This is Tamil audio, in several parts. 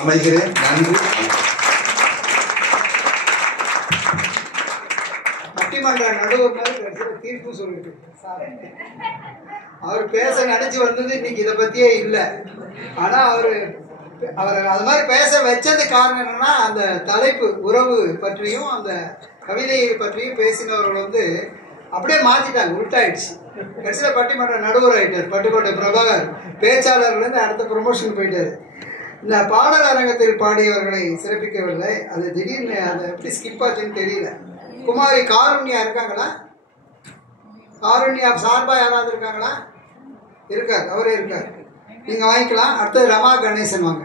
அமைகிறேன். நன்றி. பட்டிமன்ற நடுவர் மாதிரி தீர்ப்பு சொல்லிட்டு அவர் பேச நினைச்சு வந்தது இன்னைக்கு இதை பத்தியே இல்லை. ஆனா அவர் அது மாதிரி பேச வச்சது காரணம் என்னன்னா, அந்த தலைப்பு உறவு பற்றியும் அந்த கவிதையை பற்றியும் பேசினவர்கள் அப்படியே மாத்திட்டாங்க, உள்டாயிடுச்சு. கடைசியில் பட்டிமன்ற நடுவர் ஆயிட்டார். பட்டுக்கோட்டை பிரபாகர் பேச்சாளர்லேருந்து அடுத்த ப்ரொமோஷன் போயிட்டார். இந்த பாடல் அரங்கத்தில் பாடியவர்களை சிறப்பிக்கவில்லை. அது திடீர்னு அதை எப்படி ஸ்கிப் ஆச்சுன்னு தெரியல. குமாரி காருண்யா இருக்காங்களா? காருண்யா சார்பா யாராவது இருக்காங்களா? இருக்காரு, அவரே இருக்காரு. நீங்க வாங்கிக்கலாம். அடுத்தது ரமா கணேசன் வாங்க.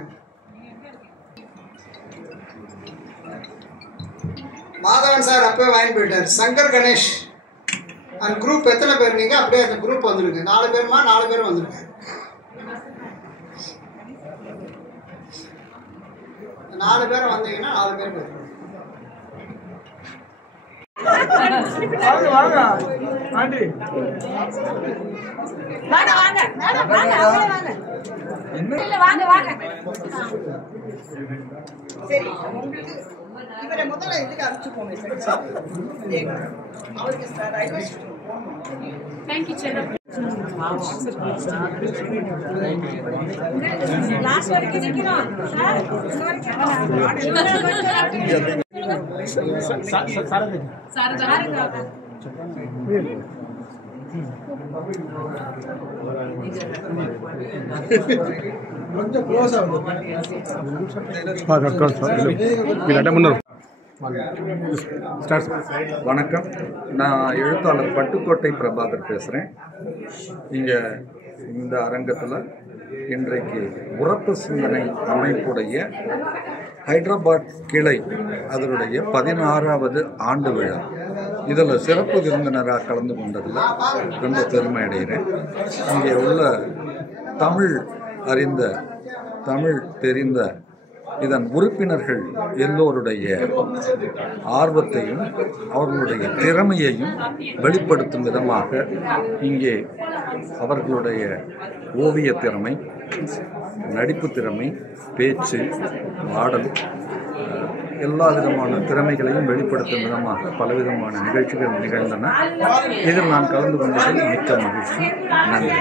மாதவன் சார் அப்பவே வாங்கி போயிட்டார். சங்கர் கணேஷ் அந்த குரூப் எத்தனை பேர்? நீங்க அப்படியே அந்த குரூப் வந்துருங்க. 4 பேருமா? 4 பேரும் வந்துருங்க. 4 பேரும் வந்தீங்கன்னா 4 பேர் போயிருக்கோம். சரி, இவரை முதல்ல இதுக்கு அனுப்பிச்சுக்கோங்க. அவருக்கு லாஸ்ட் வரைக்கும் நிக்கிறோம் சார். கொஞ்சம் க்ளோஸ் ஆகும். வணக்கம். நான் எழுத்தாளர் பட்டுக்கோட்டை பிரபாகர் பேசுகிறேன். இங்கே இந்த அரங்கத்தில் இன்றைக்கு உரத்த சிந்தனை அமைப்புடைய ஹைதராபாத் கிளை அதனுடைய 16வது ஆண்டு விழா. இதில் சிறப்பு விருந்தினராக கலந்து கொண்டதில் ரொம்ப பெருமை அடைகிறேன். இங்கே உள்ள தமிழ் அறிந்த, தமிழ் தெரிந்த இதன் உறுப்பினர்கள் எல்லோருடைய ஆர்வத்தையும் அவர்களுடைய திறமையையும் வெளிப்படுத்தும் விதமாக இங்கே அவர்களுடைய ஓவிய திறமை, நடிப்பு திறமை, பேச்சு, பாடல், எல்லா விதமான திறமைகளையும் வெளிப்படுத்தும் விதமாக பலவிதமான நிகழ்ச்சிகள் நிகழ்ந்தன. இதில் நான் கலந்து கொண்டதில் மிக்க மகிழ்ச்சி. நன்றி.